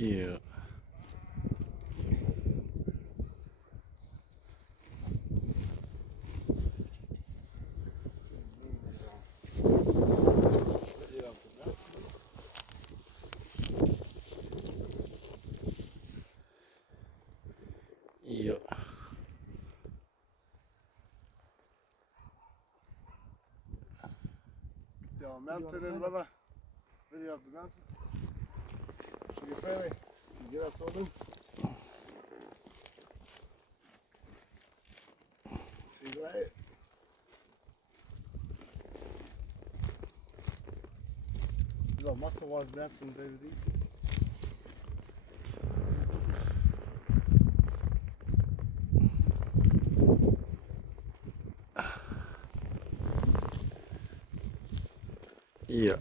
Yeah. Yeah. Yeah, mountain in, brother. Video of the mountain. You feel me? You get us all in. See that? You got Matawaz mountains over there. Yeah.